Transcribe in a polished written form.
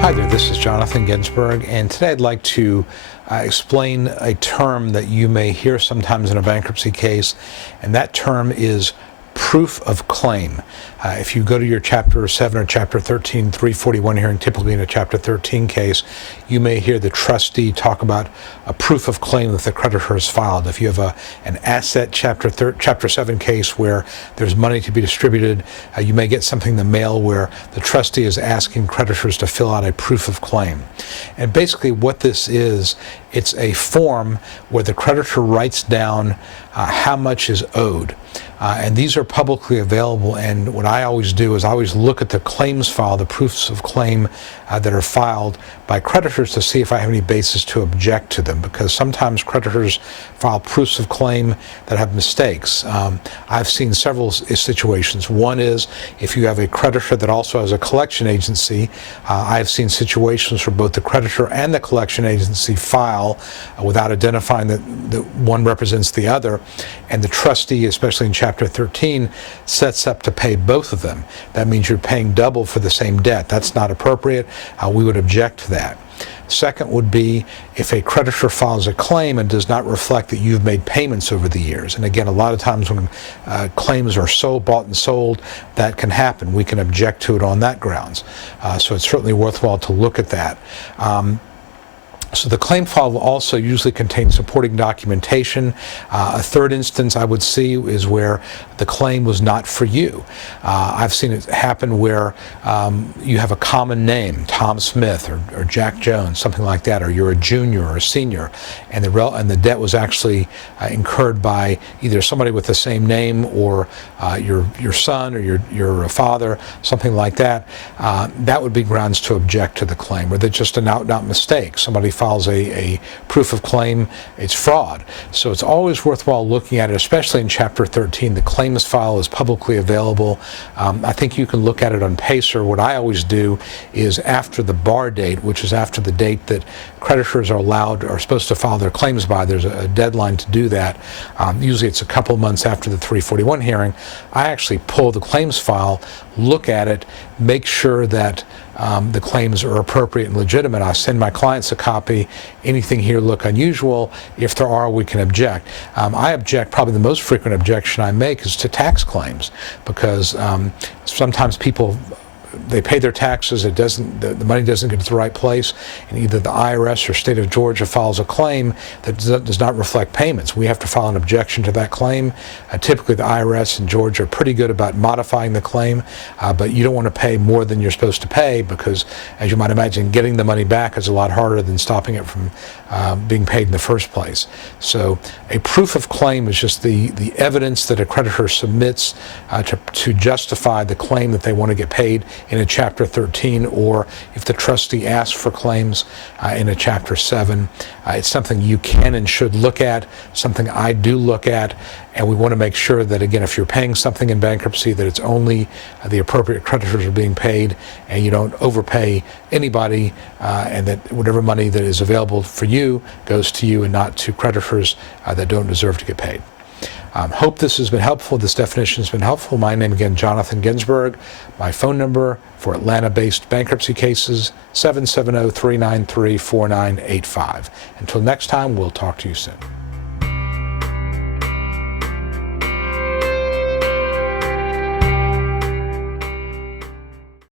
Hi there, this is Jonathan Ginsberg, and today I'd like to explain a term that you may hear sometimes in a bankruptcy case, and that term is proof of claim. If you go to your Chapter 7 or Chapter 13, 341 hearing, typically in a Chapter 13 case, you may hear the trustee talk about a proof of claim that the creditor has filed. If you have an asset Chapter 7 case where there's money to be distributed, you may get something in the mail where the trustee is asking creditors to fill out a proof of claim. And basically what this is, it's a form where the creditor writes down how much is owed. And these are publicly available, and what I always do is I always look at the claims file, the proofs of claim that are filed by creditors to see if I have any basis to object to them, because sometimes creditors file proofs of claim that have mistakes. I've seen several situations. One is if you have a creditor that also has a collection agency, I've seen situations where both the creditor and the collection agency file without identifying that one represents the other, and the trustee, especially in Chapter 13, sets up to pay both of them. That means you're paying double for the same debt. That's not appropriate. We would object to that. Second would be if a creditor files a claim and does not reflect that you've made payments over the years. And again, a lot of times when claims are bought and sold, that can happen. We can object to it on that grounds. So it's certainly worthwhile to look at that. So the claim file will also usually contain supporting documentation. A third instance I would see is where the claim was not for you. I've seen it happen where you have a common name, Tom Smith or Jack Jones, something like that, or you're a junior or a senior, and the debt was actually incurred by either somebody with the same name or your son or your father, something like that. That would be grounds to object to the claim, or that's just an out-and-out mistake. Somebody files a proof of claim, it's fraud. So it's always worthwhile looking at it, especially in Chapter 13. The claims file is publicly available. I think you can look at it on Pacer. What I always do is after the bar date, which is after the date that creditors are supposed to file their claims by, there's a deadline to do that. Usually it's a couple months after the 341 hearing. I actually pull the claims file, look at it, make sure that the claims are appropriate and legitimate. I send my clients a copy. Anything here look unusual? If there are, we can object. I object, probably the most frequent objection I make is to tax claims, because sometimes people, they pay their taxes, the money doesn't get to the right place, and either the IRS or state of Georgia files a claim that does not reflect payments. We have to file an objection to that claim. Typically the IRS and Georgia are pretty good about modifying the claim, but you don't want to pay more than you're supposed to pay, because as you might imagine, getting the money back is a lot harder than stopping it from being paid in the first place. So a proof of claim is just the evidence that a creditor submits to justify the claim that they want to get paid in a Chapter 13, or if the trustee asks for claims in a Chapter 7. It's something you can and should look at, something I do look at, and we want to make sure that, again, if you're paying something in bankruptcy, that it's only the appropriate creditors are being paid, and you don't overpay anybody, and that whatever money that is available for you goes to you and not to creditors that don't deserve to get paid. Hope this has been helpful. This definition has been helpful. My name again, Jonathan Ginsberg. My phone number for Atlanta-based bankruptcy cases, 770-393-4985. Until next time, we'll talk to you soon.